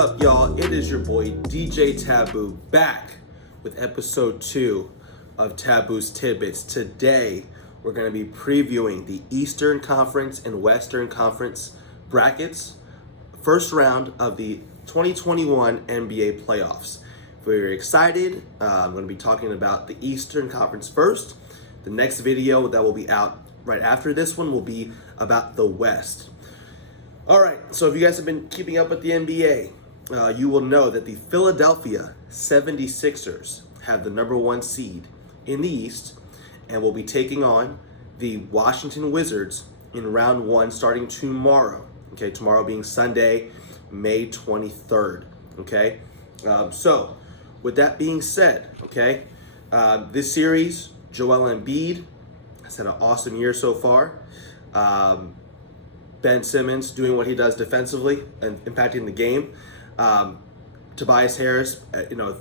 up, y'all? It is your boy DJ Tabooh back with episode 2 of Tabooh's Tidbits. Today, we're going to be previewing the Eastern Conference and Western Conference brackets, first round of the 2021 NBA playoffs. If you're excited, I'm going to be talking about the Eastern Conference first. The next video that will be out right after this one will be about the West. All right, so if you guys have been keeping up with the NBA, you will know that the Philadelphia 76ers have the number 1 seed in the East and will be taking on the Washington Wizards in round 1 starting tomorrow. Okay, tomorrow being Sunday, May 23rd. Okay, so with that being said, okay, this series, Joel Embiid has had an awesome year so far. Ben Simmons doing what he does defensively and impacting the game. Tobias Harris,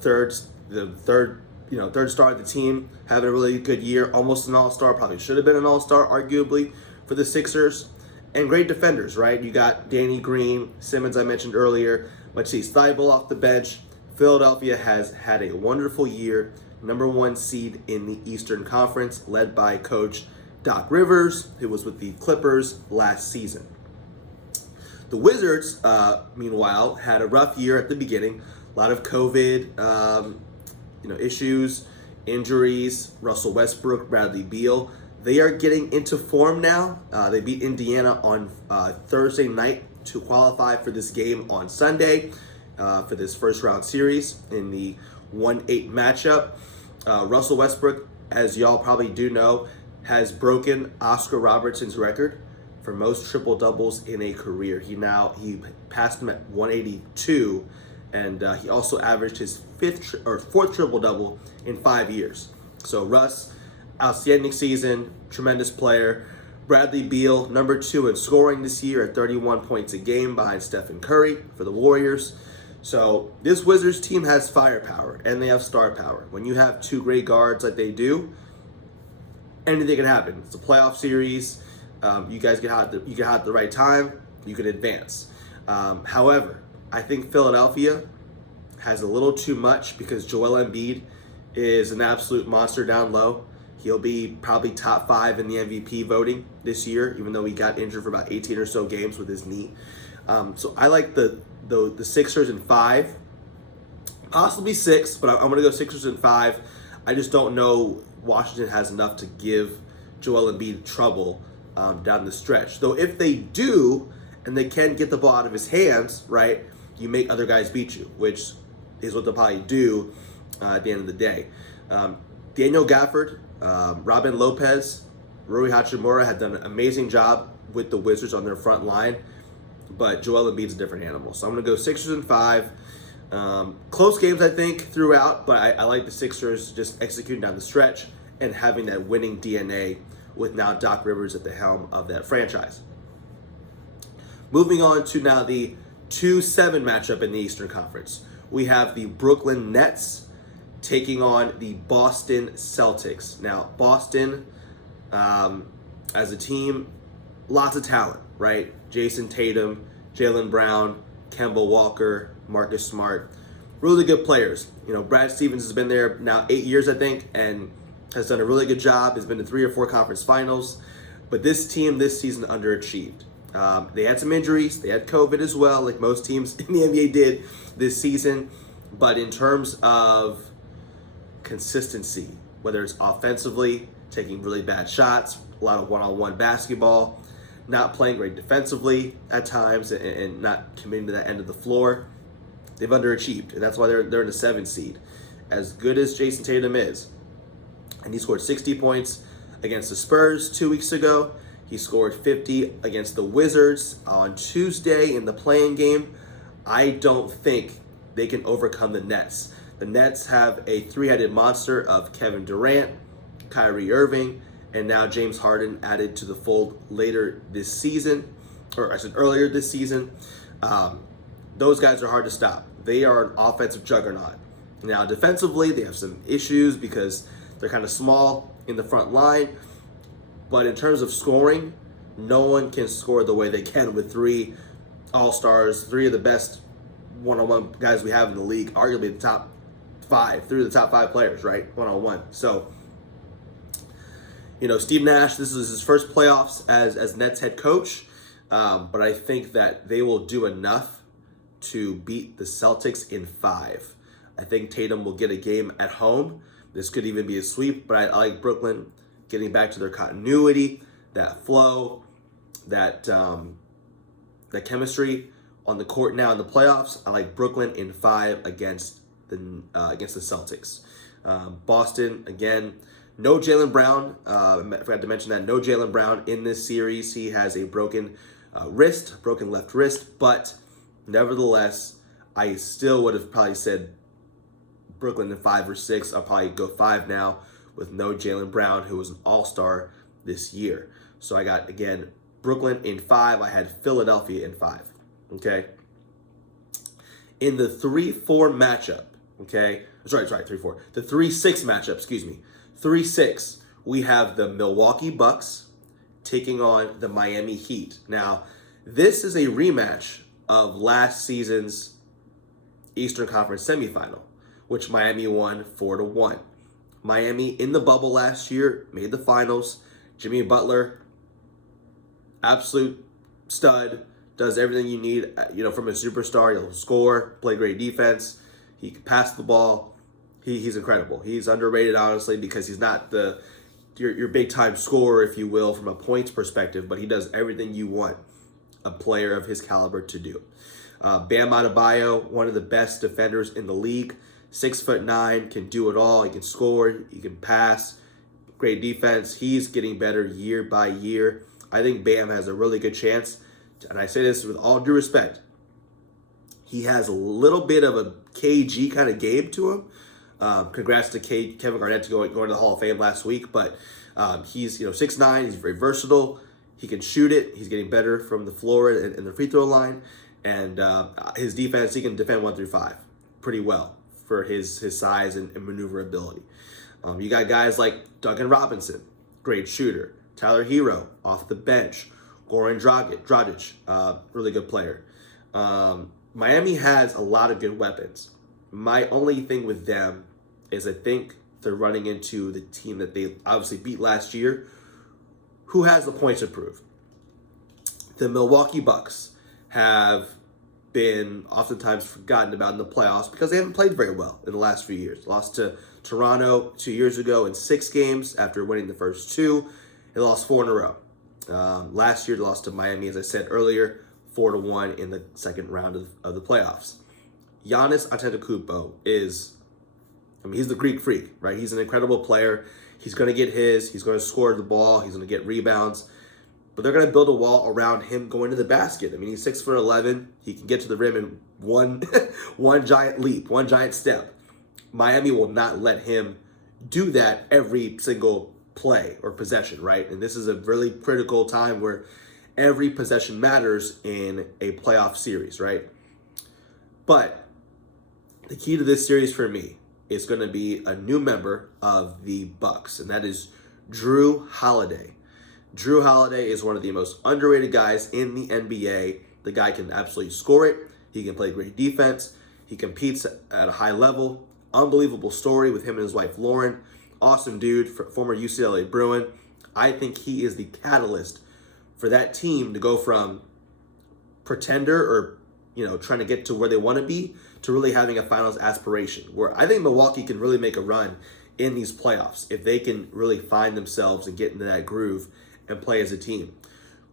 third star of the team, having a really good year, almost an all-star, probably should have been an all-star, arguably, for the Sixers. And great defenders, right? You got Danny Green, Simmons I mentioned earlier, Matisse Thybulle off the bench. Philadelphia has had a wonderful year, number 1 seed in the Eastern Conference, led by Coach Doc Rivers, who was with the Clippers last season. The Wizards, meanwhile, had a rough year at the beginning. A lot of COVID, issues, injuries. Russell Westbrook, Bradley Beal. They are getting into form now. They beat Indiana on Thursday night to qualify for this game on Sunday for this first round series in the 1-8 matchup. Russell Westbrook, as y'all probably do know, has broken Oscar Robertson's record for most triple doubles in a career. He passed him at 182, and he also averaged his fourth triple double in 5 years. So Russ, outstanding season, tremendous player. Bradley Beal, number 2 in scoring this year at 31 points a game behind Stephen Curry for the Warriors. So this Wizards team has firepower and they have star power. When you have 2 great guards like they do, anything can happen. It's a playoff series. You guys get hot at the right time. You can advance. However, I think Philadelphia has a little too much because Joel Embiid is an absolute monster down low. He'll be probably top 5 in the MVP voting this year, even though he got injured for about 18 or so games with his knee. So I like the Sixers in 5, possibly 6, but I'm going to go Sixers in 5. I just don't know Washington has enough to give Joel Embiid trouble down the stretch. Though if they do, and they can get the ball out of his hands, right, you make other guys beat you, which is what they'll probably do at the end of the day. Daniel Gafford, Robin Lopez, Rui Hachimura had done an amazing job with the Wizards on their front line, but Joel Embiid's a different animal. So I'm going to go Sixers in 5. Close games, I think, throughout, but I like the Sixers just executing down the stretch and having that winning DNA with now Doc Rivers at the helm of that franchise. Moving on to now the 2-7 matchup in the Eastern Conference. We have the Brooklyn Nets taking on the Boston Celtics. Now, Boston, as a team, lots of talent, right? Jason Tatum, Jaylen Brown, Kemba Walker, Marcus Smart, really good players. Brad Stevens has been there now 8 years, I think, and has done a really good job. Has been to 3 or 4 conference finals, but this team this season underachieved. They had some injuries. They had COVID as well, like most teams in the NBA did this season. But in terms of consistency, whether it's offensively, taking really bad shots, a lot of one-on-one basketball, not playing great defensively at times, and not committing to that end of the floor, they've underachieved, and that's why they're in the 7th seed. As good as Jason Tatum is, and he scored 60 points against the Spurs 2 weeks ago. He scored 50 against the Wizards on Tuesday in the play-in game. I don't think they can overcome the Nets. The Nets have a 3-headed monster of Kevin Durant, Kyrie Irving, and now James Harden added to the fold later this season, or I said earlier this season. Those guys are hard to stop. They are an offensive juggernaut. Now, defensively, they have some issues because they're kind of small in the front line. But in terms of scoring, no one can score the way they can with 3 all-stars, 3 of the best one-on-one guys we have in the league, arguably the top 5, 3 of the top 5 players, right? One-on-one. So, Steve Nash, this is his first playoffs as Nets head coach, but I think that they will do enough to beat the Celtics in 5. I think Tatum will get a game at home. This could even be a sweep, but I like Brooklyn getting back to their continuity, that flow, that chemistry on the court now in the playoffs. I like Brooklyn in 5 against the Celtics. Boston, again, no Jaylen Brown. I forgot to mention that. No Jaylen Brown in this series. He has a broken left wrist, but nevertheless, I still would have probably said Brooklyn in 5 or 6. I'll probably go 5 now with no Jaylen Brown, who was an all-star this year. So I got, again, Brooklyn in 5. I had Philadelphia in 5. Okay? In the 3-4 matchup, okay? Sorry, 3-4. The 3-6 matchup, excuse me. 3-6, we have the Milwaukee Bucks taking on the Miami Heat. Now, this is a rematch of last season's Eastern Conference semifinal, which Miami won 4-1. Miami in the bubble last year made the finals. Jimmy Butler, absolute stud, does everything you need, from a superstar. He'll score, play great defense. He can pass the ball. He's incredible. He's underrated, honestly, because he's not your big time scorer, if you will, from a points perspective, but he does everything you want a player of his caliber to do. Bam Adebayo, one of the best defenders in the league, 6'9", can do it all. He can score, he can pass, great defense. He's getting better year by year. I think Bam has a really good chance, and I say this with all due respect. He has a little bit of a KG kind of game to him. Congrats to Kevin Garnett to going to the Hall of Fame last week, but he's 6'9", he's very versatile. He can shoot it. He's getting better from the floor and the free throw line, and his defense, he can defend 1 through 5 pretty well for his size and maneuverability. You got guys like Duncan Robinson, great shooter. Tyler Hero off the bench. Goran Dragic, really good player. Miami has a lot of good weapons. My only thing with them is I think they're running into the team that they obviously beat last year, who has the points to prove. The Milwaukee Bucks have been oftentimes forgotten about in the playoffs because they haven't played very well in the last few years. Lost to Toronto 2 years ago in 6 games after winning the first 2. They lost 4 in a row. Last year they lost to Miami, as I said earlier, 4-1 in the second round of the playoffs. Giannis Antetokounmpo he's the Greek freak, right? He's an incredible player. He's going to get he's going to score the ball, he's going to get rebounds, but they're going to build a wall around him going to the basket. He's 6'11". He can get to the rim in one giant leap, one giant step. Miami will not let him do that every single play or possession, right? And this is a really critical time where every possession matters in a playoff series, right? But the key to this series for me is going to be a new member of the Bucks, and that is Drew Holiday. Drew Holiday is one of the most underrated guys in the NBA. The guy can absolutely score it. He can play great defense. He competes at a high level. Unbelievable story with him and his wife, Lauren. Awesome dude, former UCLA Bruin. I think he is the catalyst for that team to go from pretender or trying to get to where they want to be to really having a finals aspiration, where I think Milwaukee can really make a run in these playoffs if they can really find themselves and get into that groove and play as a team.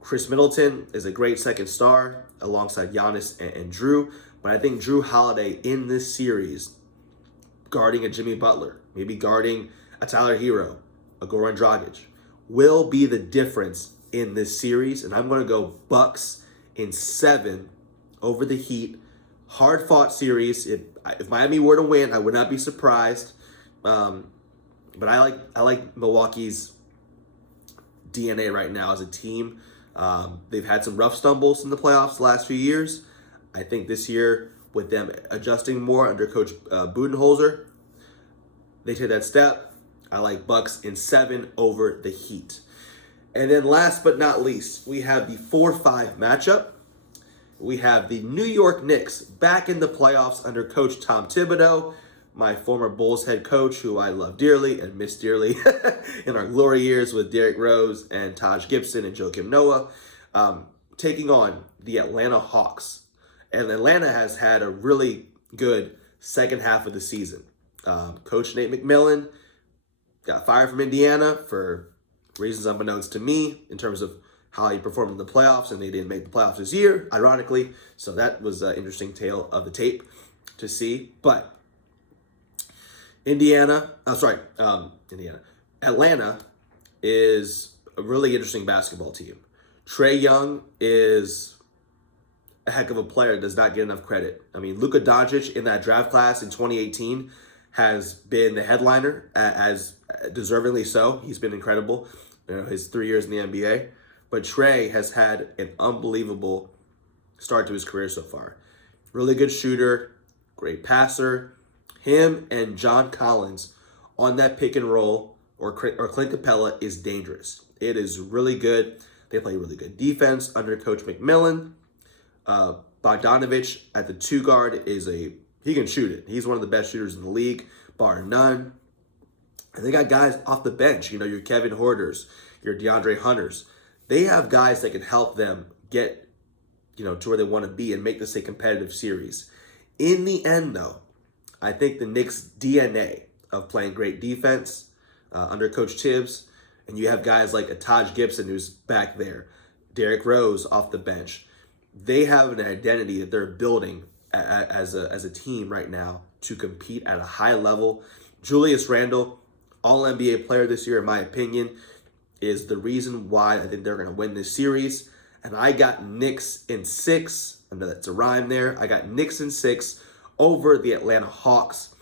Chris Middleton is a great second star alongside Giannis and Drew, but I think Drew Holiday in this series, guarding a Jimmy Butler, maybe guarding a Tyler Hero, a Goran Dragic, will be the difference in this series, and I'm going to go Bucks in 7 over the Heat. Hard-fought series. If Miami were to win, I would not be surprised. But I like Milwaukee's DNA right now as a team. They've had some rough stumbles in the playoffs the last few years. I think this year, with them adjusting more under Coach Budenholzer, they take that step. I like Bucks in 7 over the Heat. And then last but not least, we have the 4-5 matchup. we have the New York Knicks back in the playoffs under Coach Tom Thibodeau, my former Bulls head coach, who I love dearly and miss dearly in our glory years with Derrick Rose and Taj Gibson and Joakim Noah, taking on the Atlanta Hawks. And Atlanta has had a really good second half of the season. Coach Nate McMillan got fired from Indiana for reasons unbeknownst to me in terms of how he performed in the playoffs, and they didn't make the playoffs this year, ironically. So that was an interesting tale of the tape to see. But Atlanta is a really interesting basketball team. Trae Young is a heck of a player, does not get enough credit. I mean, Luka Doncic in that draft class in 2018 has been the headliner, as deservingly so. He's been incredible, his 3 years in the NBA. But Trae has had an unbelievable start to his career so far. Really good shooter, great passer. Him and John Collins on that pick and roll or Clint Capella is dangerous. It is really good. They play really good defense under Coach McMillan. Bogdanovich at the 2 guard he can shoot it. He's one of the best shooters in the league, bar none. And they got guys off the bench, your Kevin Horters, your DeAndre Hunters. They have guys that can help them get, to where they want to be and make this a competitive series. In the end, though, I think the Knicks' DNA of playing great defense under Coach Tibbs, and you have guys like Taj Gibson, who's back there, Derrick Rose off the bench. They have an identity that they're building as a team right now to compete at a high level. Julius Randle, All-NBA player this year, in my opinion, is the reason why I think they're going to win this series. And I got Knicks in 6. I know that's a rhyme there. I got Knicks in 6 over the Atlanta Hawks.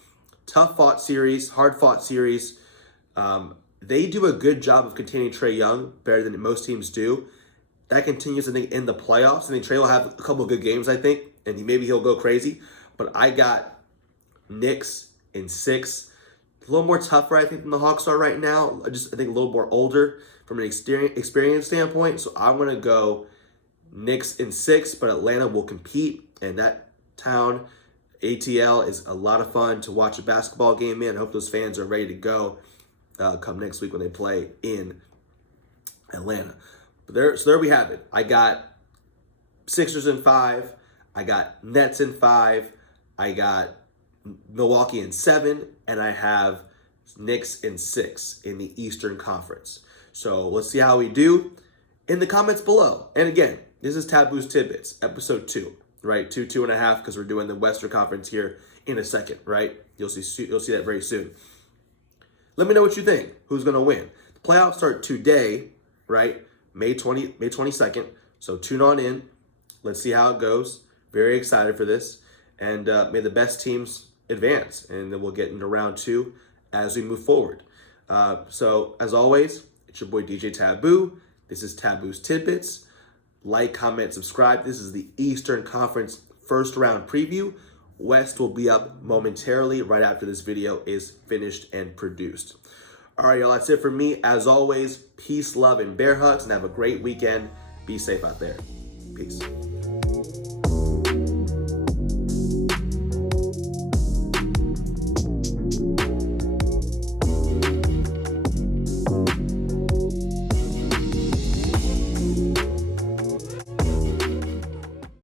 Tough-fought series, hard-fought series. They do a good job of containing Trae Young, better than most teams do. That continues, I think, in the playoffs. I think Trae will have a couple of good games, I think, and maybe he'll go crazy. But I got Knicks in 6. A little more tougher, I think, than the Hawks are right now. I think a little more older from an experience standpoint. So I'm going to go Knicks in 6, but Atlanta will compete. And that town, ATL, is a lot of fun to watch a basketball game in. I hope those fans are ready to go come next week when they play in Atlanta. But so there we have it. I got Sixers in 5. I got Nets in 5. I got Milwaukee in 7. And I have Knicks in 6 in the Eastern Conference. So let's see how we do in the comments below. And again, this is Tabooh's Tidbits, episode 2, right? 2.5, because we're doing the Western Conference here in a second, right? You'll see that very soon. Let me know what you think. Who's going to win? The playoffs start today, right? May 22nd. So tune on in. Let's see how it goes. Very excited for this. And may the best teams advance. And then we'll get into round 2 as we move forward. So as always, it's your boy DJ Tabooh. This is Tabooh's Tidbits. Like, comment, subscribe. This is the Eastern Conference first round preview. West will be up momentarily right after this video is finished and produced. All right, y'all, that's it for me. As always, peace, love, and bear hugs, and have a great weekend. Be safe out there. Peace.